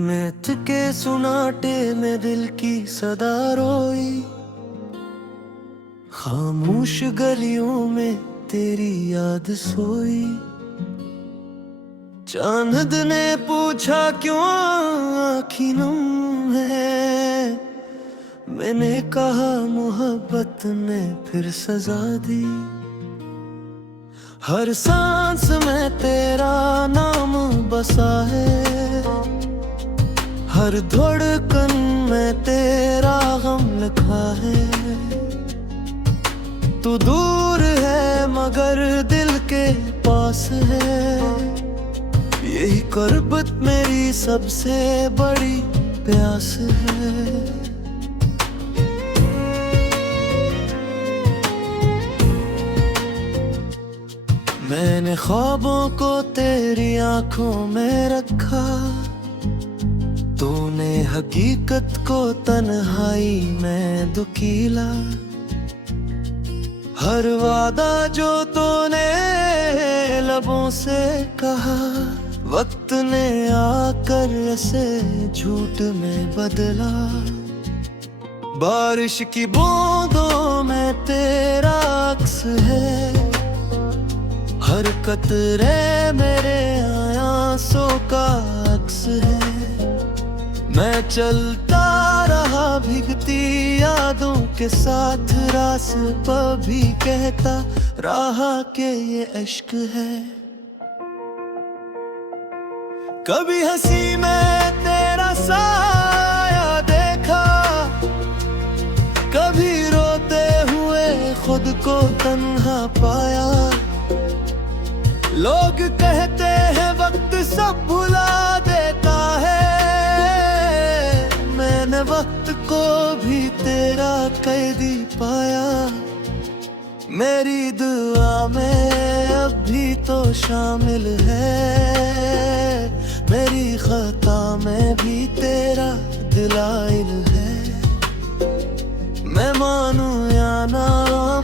Math के सुनाटे में दिल की सदा रोई, खामोश गलियों में तेरी याद सोई। चांद ने पूछा क्यों आँखी नम है, मैंने कहा मोहब्बत ने फिर सजा दी। हर सांस में तेरा नाम बसा है, हर धड़कन में तेरा गम लिखा है। तू दूर है मगर दिल के पास है, यही कुर्बत मेरी सबसे बड़ी प्यास है। मैंने ख्वाबों को तेरी आंखों में रखा, तूने हकीकत को तन्हाई में दुकीला। हर वादा जो तूने लबों से कहा, वक्त ने आकर ऐसे झूठ में बदला। बारिश की बूंदों में तेरा अक्स है, हर कतरे मेरे आंसू का अक्स है। मैं चलता रहा भीगती यादों के साथ, रास्ता भी कहता रहा कि ये इश्क है। कभी हंसी में तेरा साया देखा, कभी रोते हुए खुद को तन्हा पाया। लोग कहते हैं वक्त सब भुला देता है, मैंने वक्त को भी तेरा कैदी पाया। मेरी दुआ में अब भी तो शामिल है, मेरी खता में भी तेरा दिलाइल है। मैं मानूं या ना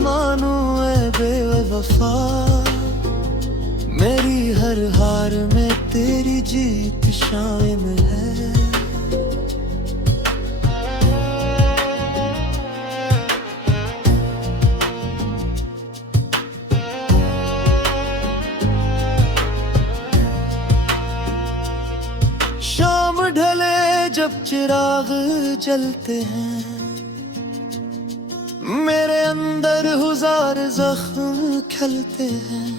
मानूं ऐ बेवफा, मेरी हर हार में तेरी जीत शामिल है। शाम ढले जब चिराग जलते हैं, मेरे अंदर हजार जख्म खलते हैं।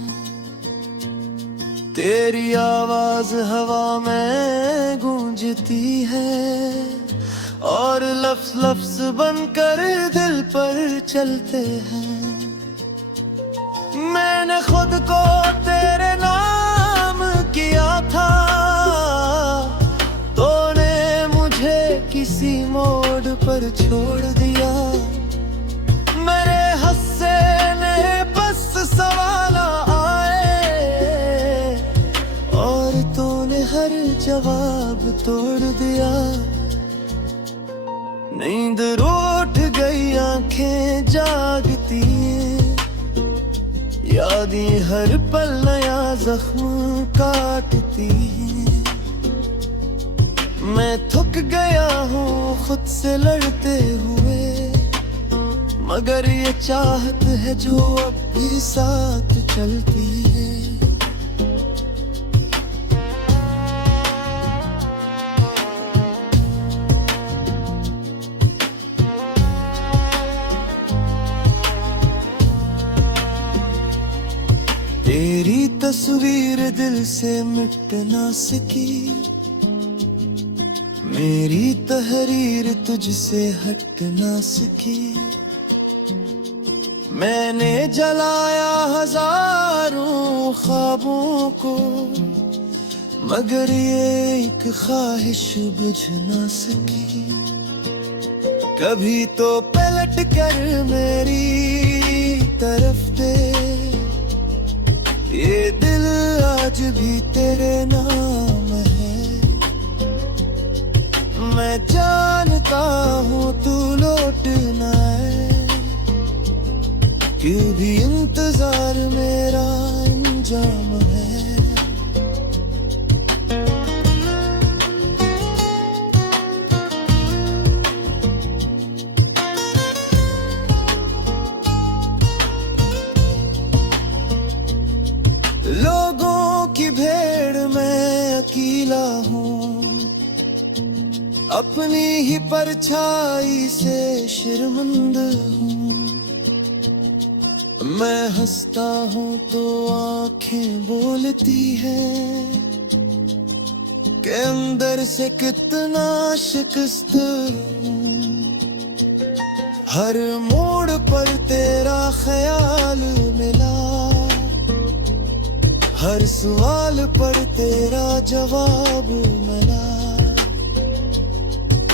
तेरी आवाज हवा में गूंजती है, और लफ्ज लफ्ज बनकर दिल पर चलते हैं। मैंने खुद को तेरे नाम किया था, तूने मुझे किसी मोड़ पर छोड़ दिया। मेरे हंसे ने बस सवाल हर जवाब तोड़ दिया। नींद रूठ गई आंखें जागती, यादें हर पल नया जख्म काटती। मैं थक गया हूँ खुद से लड़ते हुए, मगर ये चाहत है जो अब भी साथ चलती है। तेरी तस्वीर दिल से मिट ना सकी, मेरी तहरीर तुझसे हट ना सकी। मैंने जलाया हजारों ख्वाबों को, मगर ये एक ख्वाहिश बुझ ना सकी। कभी तो पलट कर मेरी तरफ दे, ये दिल आज भी तेरे नाम है। मैं जानता हूँ तू लौटना है, क्यों भी इंतजार मेरा अंजाम है। लोगों की भीड़ में अकेला हूँ, अपनी ही परछाई से शर्मिंद हूँ। मैं हंसता हूँ तो आंखें बोलती हैं कि अंदर से कितना शिकस्त हूँ। हर मोड़ पर तेरा ख्याल मिला, हर सवाल पर तेरा जवाब मिला।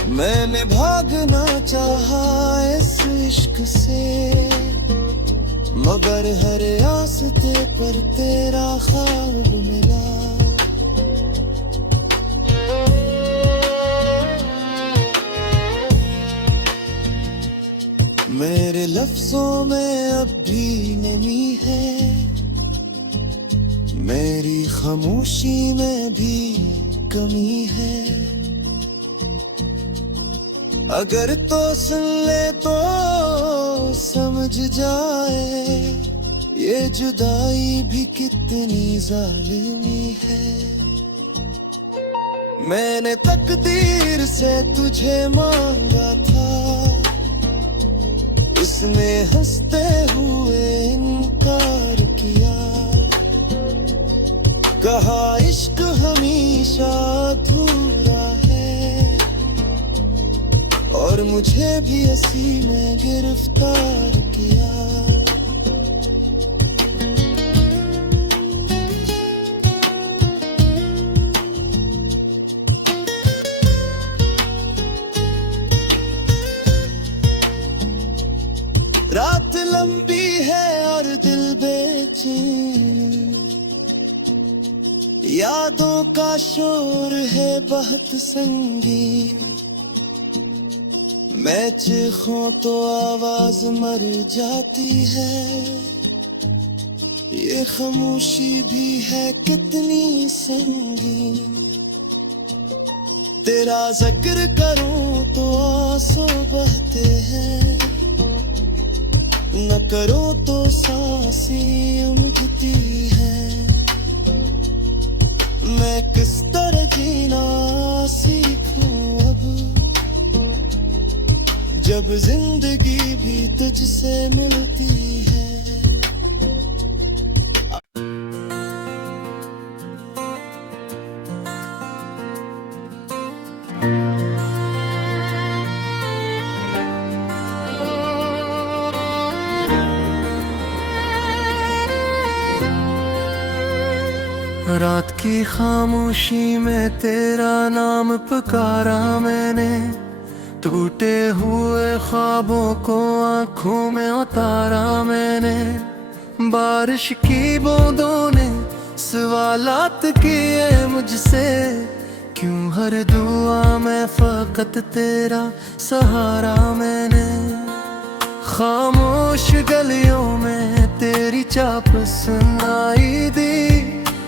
मैंने भागना चाहा इस इश्क से, मगर हर रास्ते पर तेरा ख्वाब मिला। मेरे लफ्जों में अब भी नमी है, मेरी खामोशी में भी कमी है। अगर तो सुन ले तो समझ जाए, ये जुदाई भी कितनी जालिमी है। मैंने तकदीर से तुझे मांगा था, उसने हंसते हुए इनकार किया। कहा इश्क हमेशा अधूरा है, और मुझे भी इसी में गिरफ्तार किया। रात लंबी है और दिल बेचैन, यादों का शोर है बहुत संगीन। मैं चीखूं तो आवाज मर जाती है, ये खामोशी भी है कितनी संगीन। तेरा जिक्र करूं तो आंसू बहते हैं, न करो तो सांसें उमड़ती हैं। मैं किस तरह जीना सीखूं अब, जब जिंदगी भी तुझसे मिलती है। रात की खामोशी में तेरा नाम पुकारा मैंने, टूटे हुए ख्वाबों को आंखों में उतारा मैंने। बारिश की बूंदों ने सवालात किए मुझसे, क्यों हर दुआ में फकत तेरा सहारा मैंने। खामोश गलियों में तेरी चाप सुनाई दी,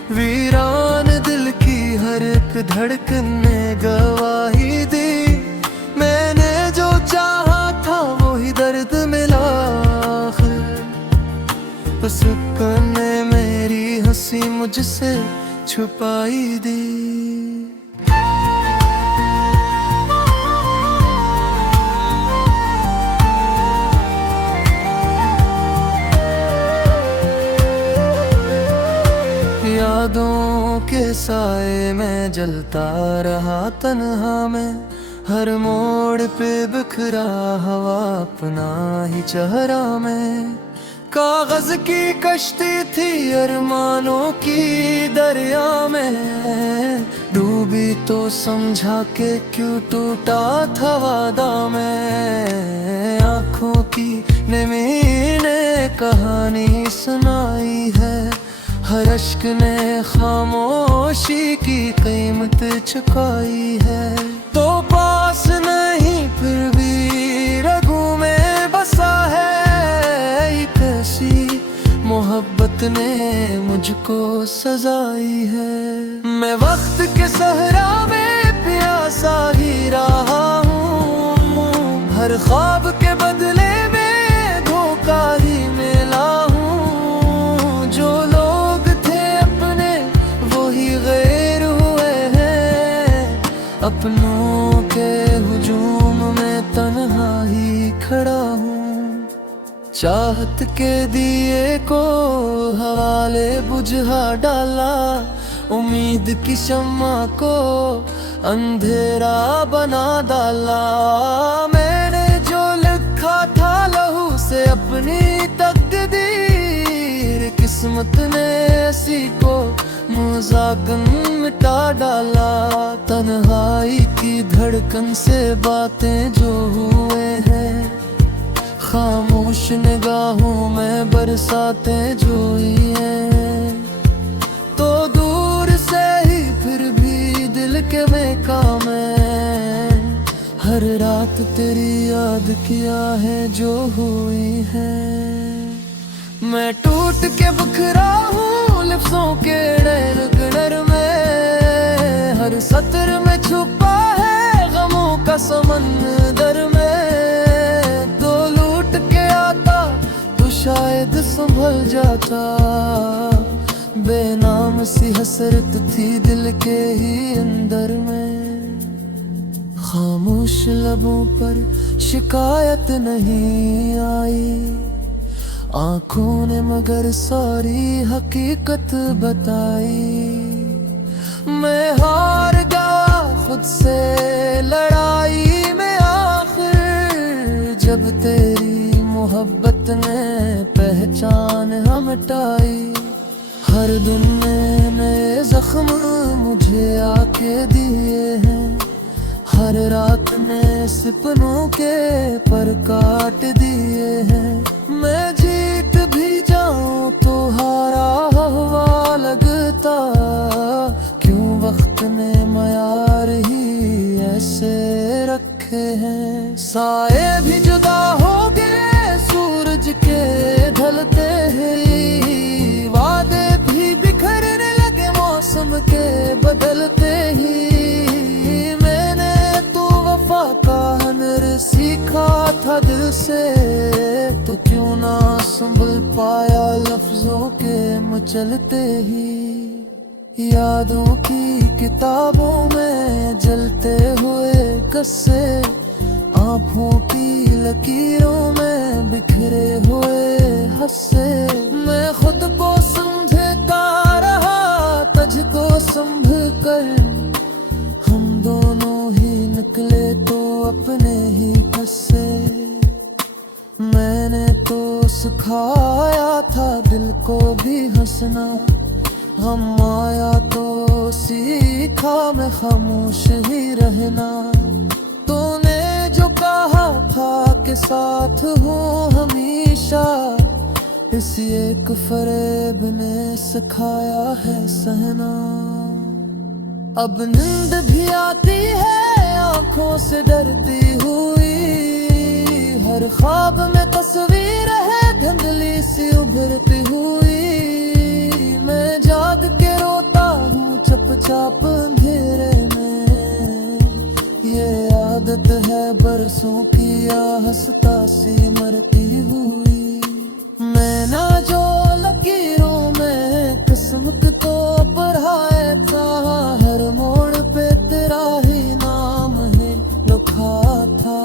वीरान दिल की हर एक धड़कन ने गवाही दी। मैंने जो चाहा था वही दर्द मिला, उस ने मेरी हंसी मुझसे छुपाई दी। यादों के साए में जलता रहा तन्हा में, हर मोड़ पे बिखरा हवा अपना ही चेहरा में। कागज की कश्ती थी अरमानों की दरिया में, डूबी तो समझा के क्यों टूटा था वादा में। आँखों की नमी ने कहानी सुनाई है, हर अश्क ने खामोशी की कीमत चुकाई है। तो पास नहीं फिर भी रगों में बसा है, एक ऐसी मोहब्बत ने मुझको सजाई है। मैं वक्त के सहरा में प्यासा ही रहा हूँ, हर ख्वाब के बदले में धोखा ही मिला हूँ। जो लोग थे अपनों के हुजूम में तन्हा ही खड़ा हूँ। चाहत के दिए को हवाले बुझा डाला, उम्मीद की शम्मा को अंधेरा बना डाला। मैंने जो लिखा था लहू से अपनी तकदीर, किस्मत ने ऐसी को मुज़ाकन मिटा डाला। तन्हाई की धड़कन से बातें जो हुए हैं, खामोश निगाहों में बरसातें जो ही हैं, तो दूर से ही फिर भी दिल के बेकाम है। हर रात तेरी याद किया है जो हुई है। मैं टूट के बिखरा हूँ लिफ्ज़ों के नैन में, हर सत्र में छुपा है गमों का समंदर में। तो लूट के आता तो शायद संभल जाता, बेनाम सी हसरत थी दिल के ही अंदर में। खामोश लबों पर शिकायत नहीं आई, आंखों ने मगर सारी हकीकत बताई। मैं हार गया खुद से लड़ाई में आखिर, जब तेरी मोहब्बत ने पहचान हम मिटाई। हर दिन में नए जख्म मुझे आके दिए हैं, हर रात ने सपनों के पर काट दिए हैं। मैं जीत भी जाऊं तो हारा हुआ लगता, क्यों वक्त ने मयार ही ऐसे रखे हैं। साए भी जुदा हो गए सूरज के ढलते ही, वादे भी बिखरने लगे मौसम के बदलते ही। मैंने तो वफा का हुनर सीखा था दिल से, तो क्यों ना संभल पाया लफ्जों के मचलते ही। यादों की किताबों में जलते हुए कस्से, आँखों की लकीरों में बिखरे हुए हस्से। मैं खुद को समझता रहा तुझको संभल कर, हम दोनों ही निकले तो अपने ही कस्से। मैंने तो सिखाया था दिल को भी हंसना, हम आया तो सीखा मैं खामोश ही रहना। तूने जो कहा था कि साथ हूँ हमेशा, इस एक फरेब ने सिखाया है सहना। अब नींद भी आती है आंखों से डरती हुई, हर ख्वाब में तस्वीर है धुंधली सी उभरती हुई। मैं जाग के रोता हूँ चुपचाप अंधेरे में, ये आदत है बरसों की या हंसता सी मरती हुई। मैं ना जो लकीरों में किस्मत तो पढ़ाया था, हर मोड़ पे तेरा ही नाम है लिखा था।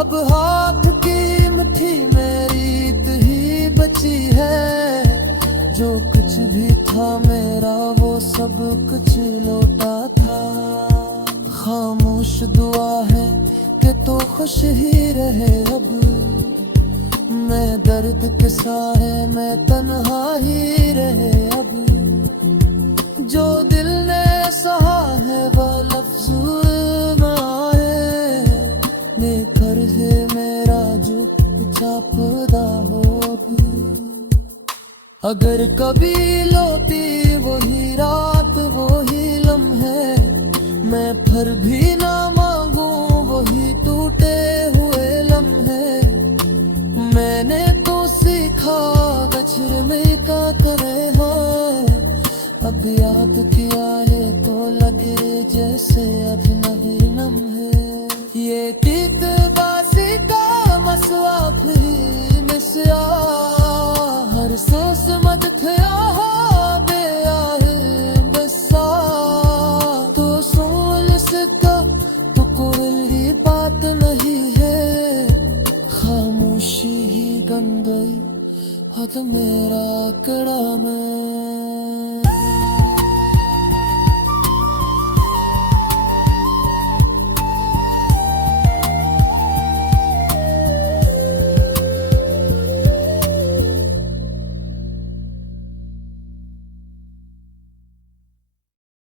अब हाथ की मुट्ठी में रीत ही बची है, जो कुछ भी था मेरा वो सब कुछ लौटा था। खामोश दुआ है कि तो खुश ही रहे अब, मैं दर्द के साए में तन्हा ही रहे अब। जो दिल ने सहा है वो लफ्ज़ ना आए, नेकर है मेरा जो चापदा हो अब। अगर कभी लौटी वही रात वही लम्हे, मैं फिर भी ना मांगू वही टूटे हुए लम्हे। मैंने तो सीखा गछर में क्या करे हैं, अब याद किया है तो लगे जैसे आज नहीं नम है। ये गीत बासी का मसवा भी मिसया, हर सांस मत थया बे आहे बसा। तो सोल से पकड़